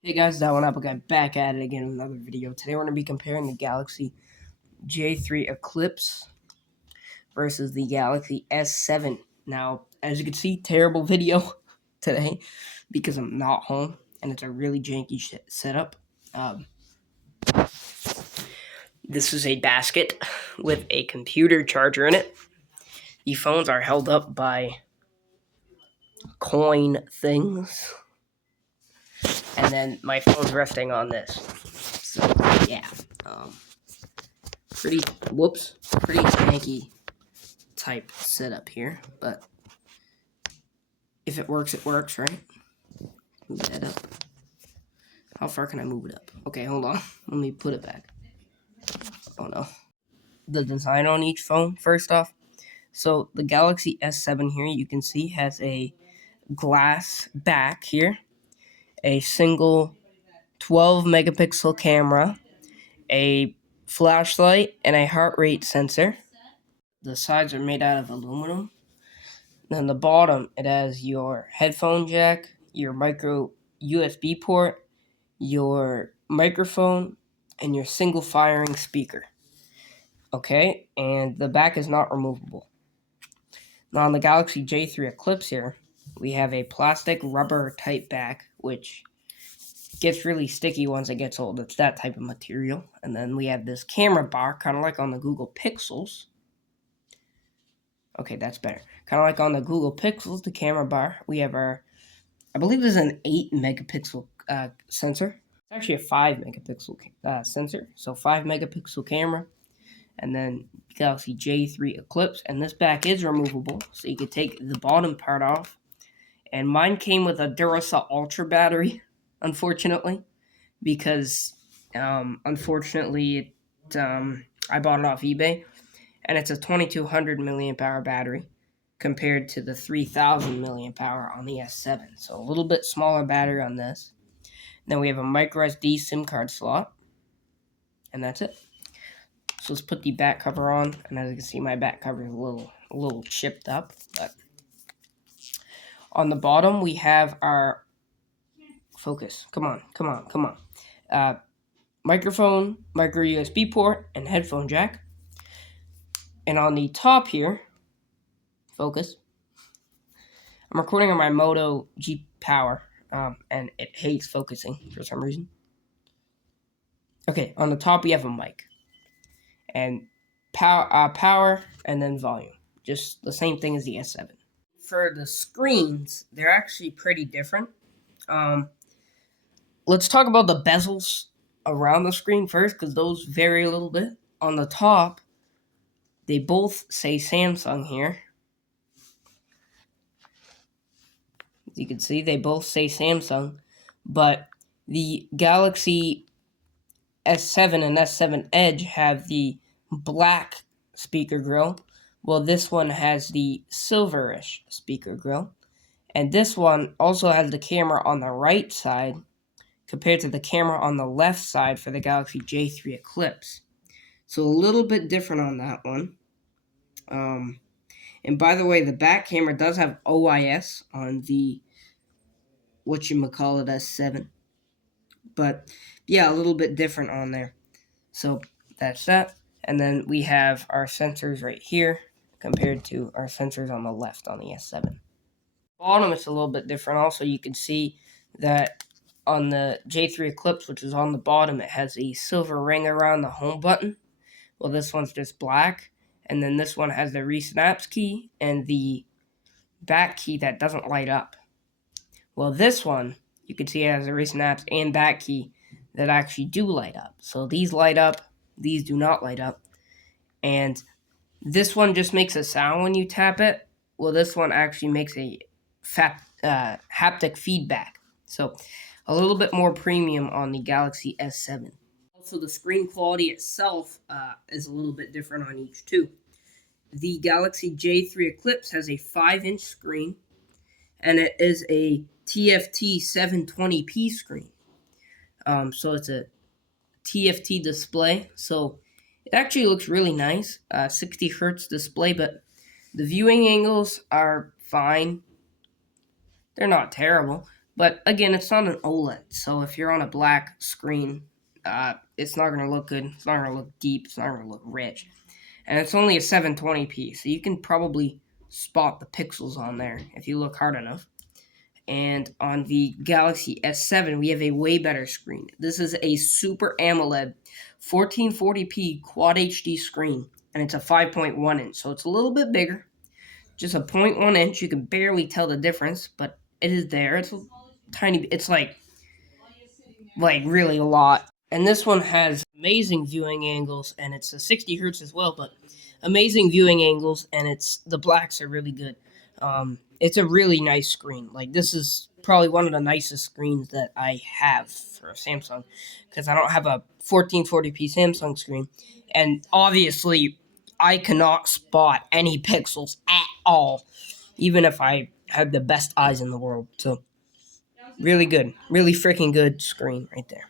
Hey guys, that one up again, back at it again with another video. Today we're going to be comparing the Galaxy J3 Eclipse versus the Galaxy S7. Now, as you can see, terrible video today because I'm not home and it's a really janky setup. This is a basket with a computer charger in it. The phones are held up by coin things. And then my phone's resting on this. So, yeah. Pretty janky type setup here, but if it works, right? Move that up. How far can I move it up? Okay, hold on. Let me put it back. Oh no. The design on each phone, first off. So the Galaxy S7 here, you can see, has a glass back here, a single 12 megapixel camera, a flashlight, and a heart rate sensor. The sides are made out of aluminum. Then the bottom, it has your headphone jack, your micro USB port, your microphone, and your single firing speaker. Okay, and the back is not removable. Now on the Galaxy J3 Eclipse here, we have a plastic rubber type back, which gets really sticky once it gets old. It's that type of material. And then we have this camera bar, kind of like on the Google Pixels. Okay, that's better. Kind of like on the Google Pixels, the camera bar, we have our, I believe this is an 8 megapixel sensor. It's actually a 5 megapixel sensor, so 5 megapixel camera. And then Galaxy J3 Eclipse, and this back is removable, so you could take the bottom part off. And mine came with a Duracell Ultra battery, unfortunately, because unfortunately I bought it off eBay, and it's a 2200 milliamp hour battery compared to the 3000 milliamp hour on the S7. So a little bit smaller battery on this. Then we have a micro SD SIM card slot, and that's it. So let's put the back cover on, and as you can see, my back cover is a little chipped up. But on the bottom, we have our focus. Come on. Microphone, micro USB port, and headphone jack. And on the top here, focus. I'm recording on my Moto G Power, and it hates focusing for some reason. Okay, on the top we have a mic, and power, and then volume. Just the same thing as the S7. For the screens, they're actually pretty different. Let's talk about the bezels around the screen first, because those vary a little bit. On the top, they both say Samsung here. As you can see, they both say Samsung, but the Galaxy S7 and S7 Edge have the black speaker grill, while this one has the silverish speaker grill. And this one also has the camera on the right side compared to the camera on the left side for the Galaxy J3 Eclipse. So a little bit different on that one. And by the way, the back camera does have OIS on the whatchamacallit S7. But yeah, a little bit different on there. So that's that. And then we have our sensors right here compared to our sensors on the left on the S7. Bottom, it's a little bit different. Also, you can see that on the J3 Eclipse, which is on the bottom, it has a silver ring around the home button. Well, this one's just black. And then this one has the recent apps key and the back key that doesn't light up. Well, this one, you can see it has a recent apps and back key that actually do light up. So these light up, these do not light up. And this one just makes a sound when you tap it. Well, this one actually makes a haptic feedback. So a little bit more premium on the Galaxy S7. Also, the screen quality itself is a little bit different on each too. The Galaxy J3 Eclipse has a 5-inch screen, and it is a TFT 720p screen. So it's a TFT display, so it actually looks really nice. 60 hertz display, but the viewing angles are fine. They're not terrible, But again, it's not an OLED, so if you're on a black screen, it's not going to look good. It's not going to look deep. It's not going to look rich. And it's only a 720p, so you can probably spot the pixels on there if you look hard enough. And on the Galaxy S7, we have a way better screen. This is a Super AMOLED 1440p Quad HD screen, and it's a 5.1 inch, so it's a little bit bigger. Just a 0.1 inch. You can barely tell the difference, but it is there. It's a tiny. It's like really a lot. And this one has amazing viewing angles, and it's a 60 hertz as well, but amazing viewing angles, and the blacks are really good. It's a really nice screen. Like, this is probably one of the nicest screens that I have for a Samsung, because I don't have a 1440p Samsung screen, and obviously I cannot spot any pixels at all, even if I have the best eyes in the world. So really good, really freaking good screen right there.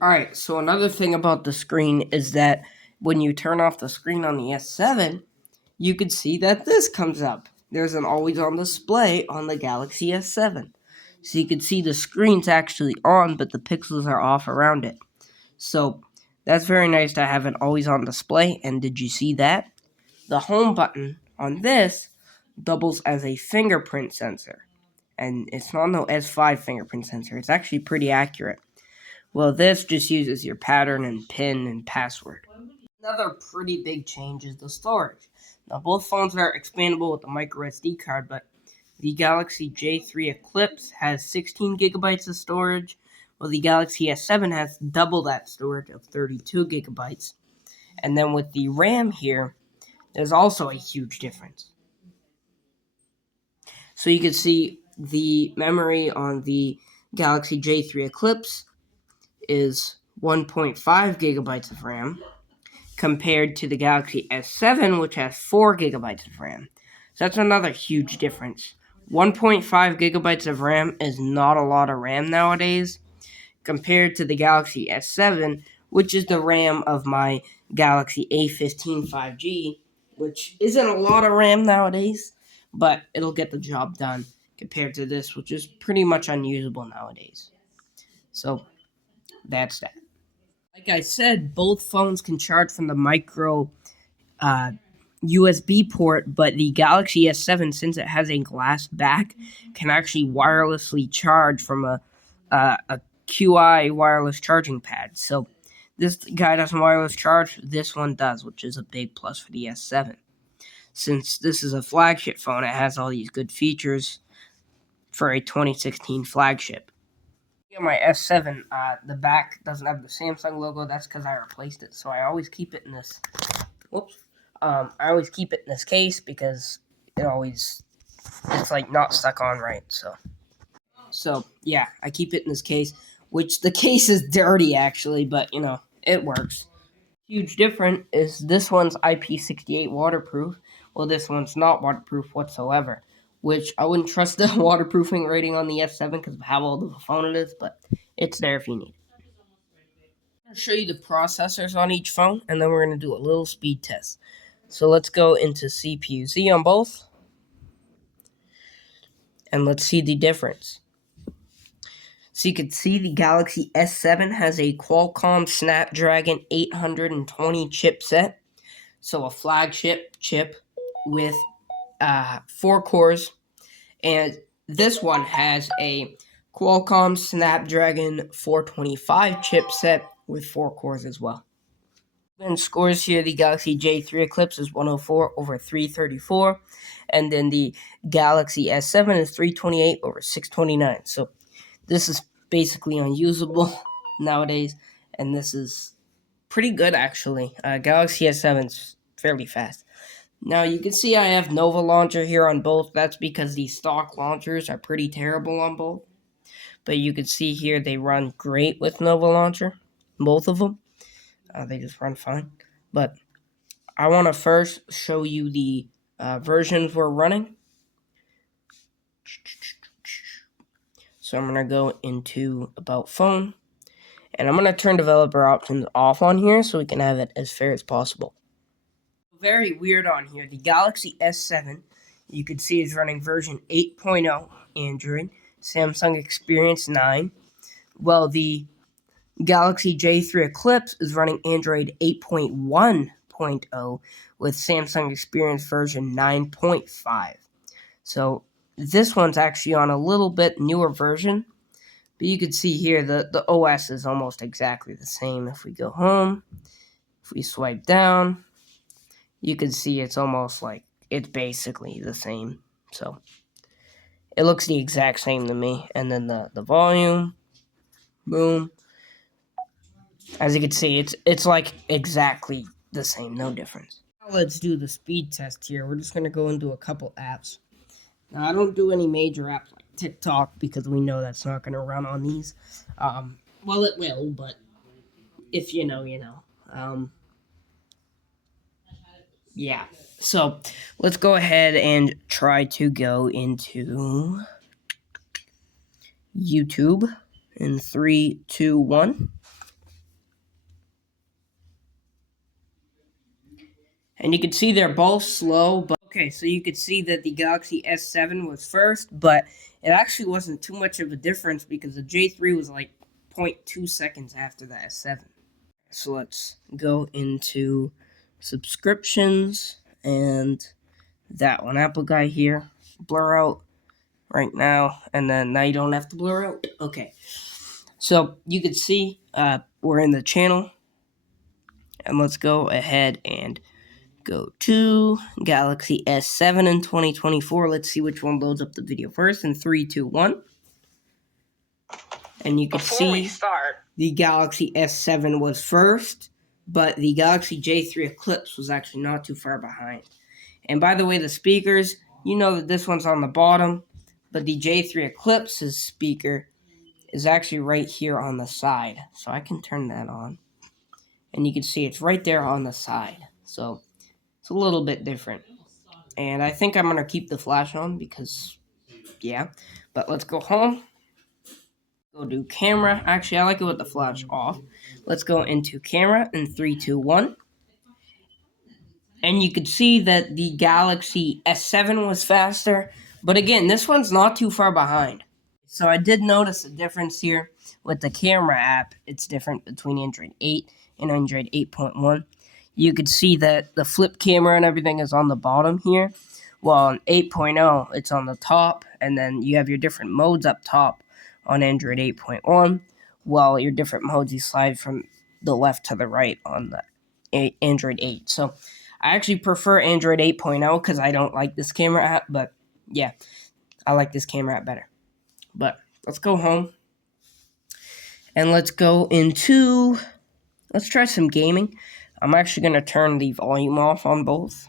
All right, so another thing about the screen is that when you turn off the screen on the S7, you could see that this comes up. There's an always on display on the Galaxy S7. So you can see the screen's actually on, but the pixels are off around it. So that's very nice to have an always on display. And did you see that? The home button on this doubles as a fingerprint sensor. And it's not no S5 fingerprint sensor. It's actually pretty accurate. Well, this just uses your pattern and PIN and password. Another pretty big change is the storage. Now, both phones are expandable with the micro SD card, but the Galaxy J3 Eclipse has 16 gigabytes of storage, while the Galaxy S7 has double that storage of 32 gigabytes. And then with the RAM here, there's also a huge difference. So you can see the memory on the Galaxy J3 Eclipse is 1.5 gigabytes of RAM compared to the Galaxy S7, which has 4 gigabytes of RAM. So that's another huge difference. 1.5 gigabytes of RAM is not a lot of RAM nowadays compared to the Galaxy S7, which is the RAM of my Galaxy A15 5G, which isn't a lot of RAM nowadays, but it'll get the job done compared to this, which is pretty much unusable nowadays. So that's that. Like I said, both phones can charge from the micro uh, USB port, but the Galaxy S7, since it has a glass back, can actually wirelessly charge from a QI wireless charging pad. So this guy doesn't wireless charge, this one does, which is a big plus for the S7. Since this is a flagship phone, it has all these good features for a 2016 flagship. My S7, the back doesn't have the Samsung logo. That's because I replaced it. So I always keep it in this. Whoops. I always keep it in this case because it's like not stuck on right. So yeah, I keep it in this case, which the case is dirty actually, but it works. Huge difference is this one's IP68 waterproof. Well, this one's not waterproof whatsoever, which I wouldn't trust the waterproofing rating on the S7 because of how old of a phone it is, but it's there if you need it. I'm going to show you the processors on each phone, and then we're going to do a little speed test. So let's go into CPU-Z on both, and let's see the difference. So you can see the Galaxy S7 has a Qualcomm Snapdragon 820 chipset, so a flagship chip with 4 cores, and this one has a Qualcomm Snapdragon 425 chipset with 4 cores as well. Then scores here, the Galaxy J3 Eclipse is 104 over 334, and then the Galaxy S7 is 328 over 629. So this is basically unusable nowadays, and this is pretty good actually. Galaxy S7 is fairly fast. Now you can see I have Nova Launcher here on both. That's because the stock launchers are pretty terrible on both. But you can see here they run great with Nova Launcher, both of them. They just run fine. But I want to first show you the versions we're running. So I'm going to go into About Phone. And I'm going to turn developer options off on here so we can have it as fair as possible. Very weird on here. The Galaxy S7, you can see is running version 8.0 Android, Samsung Experience 9. Well, the Galaxy J3 Eclipse is running Android 8.1.0 with Samsung Experience version 9.5. So this one's actually on a little bit newer version, but you can see here the OS is almost exactly the same. If we go home, if we swipe down, you can see it's almost like it's basically the same. So it looks the exact same to me. And then the volume, boom. As you can see, it's like exactly the same, no difference. Now let's do the speed test here. We're just gonna go into a couple apps. Now I don't do any major apps like TikTok because we know that's not gonna run on these. Well, it will, but if you know, you know. Yeah. So let's go ahead and try to go into YouTube in 3, 2, 1. And you can see they're both slow, but okay, so you could see that the Galaxy S7 was first, but it actually wasn't too much of a difference because the J3 was like 0.2 seconds after the S7. So let's go into subscriptions and that one Apple guy here. Blur out right now, and then now you don't have to blur out. Okay. So you can see we're in the channel, and let's go ahead and go to Galaxy S7 in 2024. Let's see which one loads up the video first in 3, 2, 1. And you can see the Galaxy S7 was first, but the Galaxy J3 Eclipse was actually not too far behind. And by the way, the speakers, you know that this one's on the bottom, but the J3 Eclipse's speaker is actually right here on the side. So I can turn that on. And you can see it's right there on the side. So it's a little bit different. And I think I'm going to keep the flash on because, yeah. But let's go home. Go do camera. Actually, I like it with the flash off. Let's go into camera in 3, 2, 1. And you can see that the Galaxy S7 was faster. But again, this one's not too far behind. So I did notice a difference here with the camera app. It's different between Android 8 and Android 8.1. You could see that the flip camera and everything is on the bottom here. Well, on 8.0, it's on the top, and then you have your different modes up top on Android 8.1. Well, your different modes, you slide from the left to the right on the Android 8. So I actually prefer Android 8.0 because I don't like this camera app, but yeah, I like this camera app better. But let's go home and let's go into, let's try some gaming. I'm actually going to turn the volume off on both.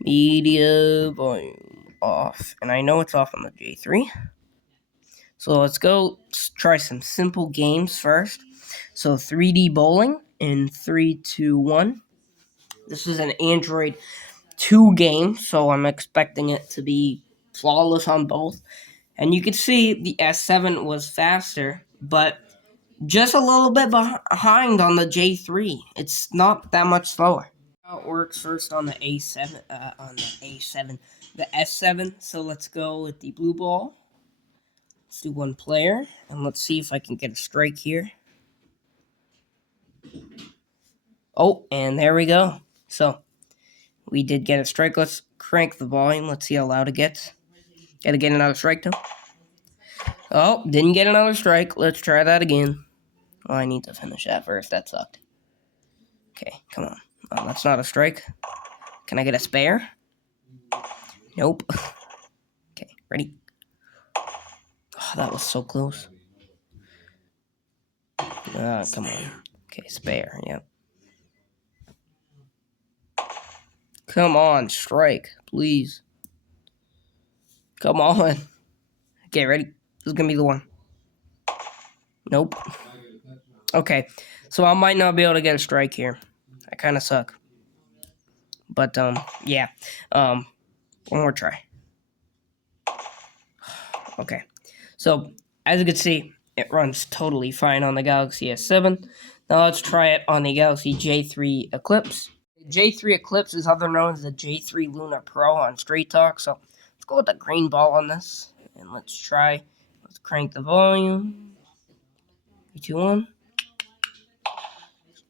Media volume off. And I know it's off on the J3. So let's go try some simple games first. So 3D bowling in 3, 2, 1. This is an Android 2 game, so I'm expecting it to be flawless on both. And you can see the S7 was faster, but just a little bit behind on the J3. It's not that much slower. How it works first on the A7, the S7. So let's go with the blue ball. Let's do one player, and let's see if I can get a strike here. Oh, and there we go. So we did get a strike. Let's crank the volume. Let's see how loud it gets. Gotta get another strike though. Oh, didn't get another strike. Let's try that again. Oh, I need to finish that first. That sucked. Okay, come on. Oh, that's not a strike. Can I get a spare? Nope. Okay, ready? Oh, that was so close. Come on. Okay, spare, yep. Come on, strike, please. Come on. Okay, ready? This is gonna be the one. Nope. Okay, so I might not be able to get a strike here. I kind of suck. But, yeah. One more try. Okay. So, as you can see, it runs totally fine on the Galaxy S7. Now let's try it on the Galaxy J3 Eclipse. The J3 Eclipse is otherwise known as the J3 Luna Pro on Straight Talk. So let's go with the green ball on this. And let's try. Let's crank the volume. 3, 2, 1.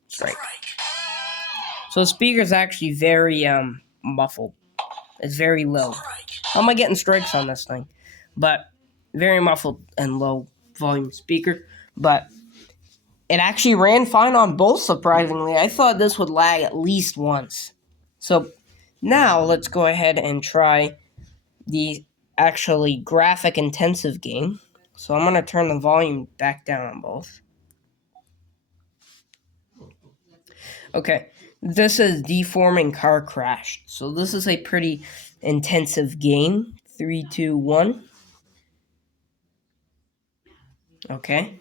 Strike. So the speaker is actually very muffled. It's very low. How am I getting strikes on this thing? But very muffled and low volume speaker. But it actually ran fine on both, surprisingly. I thought this would lag at least once. So now let's go ahead and try the actually graphic intensive game. So I'm going to turn the volume back down on both. Okay, this is Deforming Car Crash. So this is a pretty intensive game. 3, 2, 1. Okay,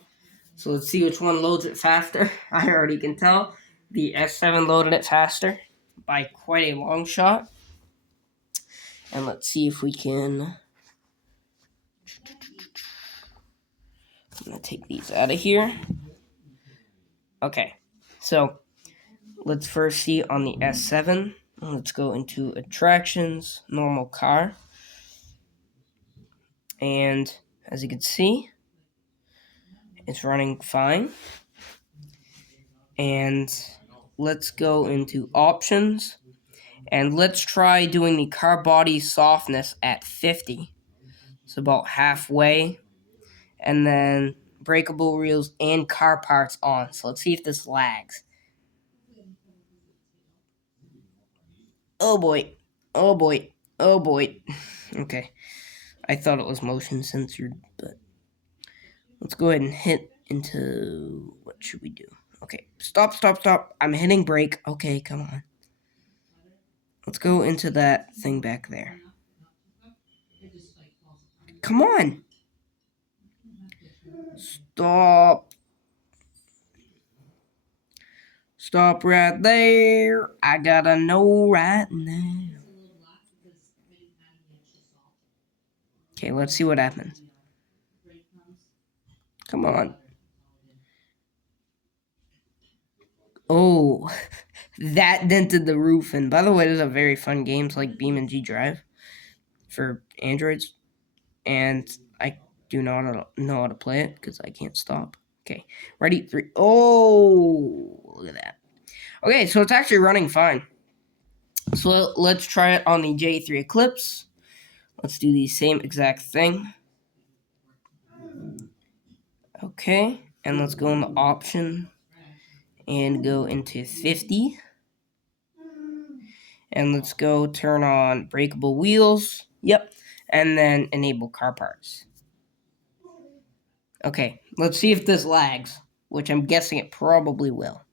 so let's see which one loads it faster. I already can tell. The S7 loaded it faster by quite a long shot. And let's see if we can... I'm going to take these out of here. Okay, so let's first see on the S7. Let's go into Attractions, Normal Car. And as you can see, it's running fine. And let's go into Options. And let's try doing the car body softness at 50. So about halfway. And then breakable wheels and car parts on. So let's see if this lags. Oh boy. Oh boy. Oh boy. Okay. I thought it was motion censored, but let's go ahead and hit into... What should we do? Okay. Stop, stop, stop. I'm hitting brake. Okay, come on. Let's go into that thing back there. Come on. Stop. Stop right there. I gotta know right now. Okay, let's see what happens. Come on. Oh, that dented the roof. And by the way, there's a very fun games like Beam and G Drive for Androids. And I do not know how to play it because I can't stop. Okay, ready? 3. Oh, look at that. Okay, so it's actually running fine. So let's try it on the J3 Eclipse. Let's do the same exact thing. Okay, and let's go in the option and go into 50. And let's go turn on breakable wheels. Yep, and then enable car parts. Okay, let's see if this lags, which I'm guessing it probably will.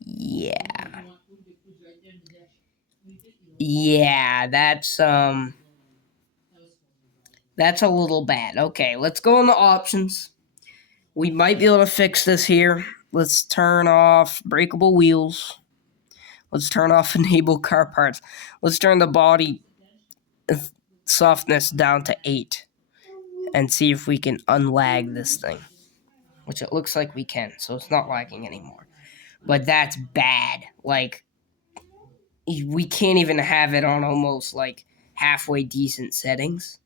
Yeah. Yeah, that's a little bad. Okay, let's go in the options. We might be able to fix this here. Let's turn off breakable wheels. Let's turn off enable car parts. Let's turn the body softness down to 8 and see if we can unlag this thing, which it looks like we can, so it's not lagging anymore. But that's bad. Like, we can't even have it on almost like halfway decent settings,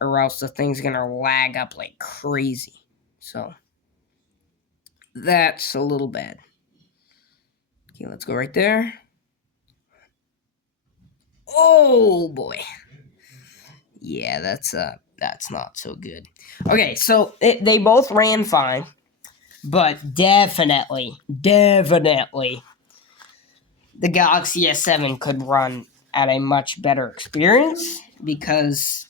or else the thing's gonna lag up like crazy. So that's a little bad. Okay, let's go right there. Oh boy. Yeah, that's not so good. Okay, so they both ran fine, but definitely, the Galaxy S7 could run at a much better experience because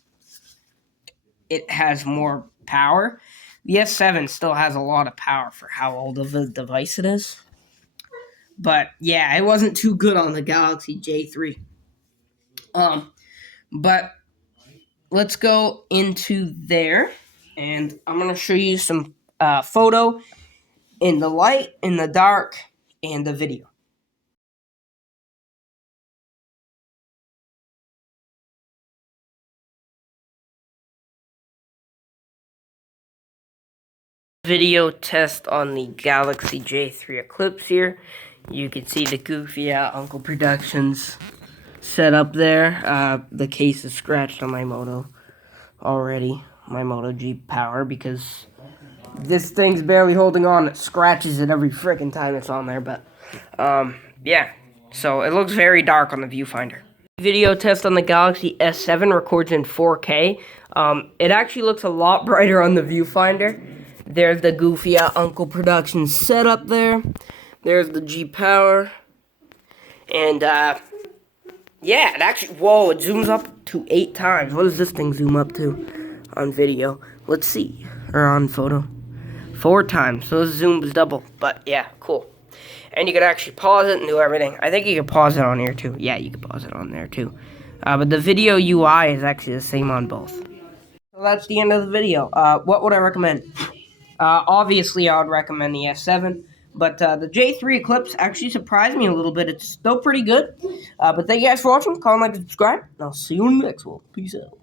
it has more power. The S7 still has a lot of power for how old of a device it is. But yeah, it wasn't too good on the Galaxy J3. But let's go into there, and I'm gonna show you some photo in the light, in the dark, and the video. Video test on the Galaxy J3 Eclipse here. You can see the goofy Uncle Productions set up there. The case is scratched on my Moto already, my Moto G Power, because this thing's barely holding on. It scratches it every freaking time it's on there, but yeah. So it looks very dark on the viewfinder. Video test on the Galaxy S7 records in 4K. It actually looks a lot brighter on the viewfinder. There's the Goofy Uncle Productions setup there. There's the G Power. And, yeah, it actually, whoa, it zooms up to 8 times. What does this thing zoom up to on video? Let's see. Or on photo. 4 times. So this zoom is double. But, yeah, cool. And you can actually pause it and do everything. I think you can pause it on here, too. Yeah, you can pause it on there, too. But the video UI is actually the same on both. So that's the end of the video. What would I recommend? Obviously, I would recommend the S7. But the J3 Eclipse actually surprised me a little bit. It's still pretty good. But thank you guys for watching. Comment, like, and subscribe. And I'll see you in the next one. Peace out.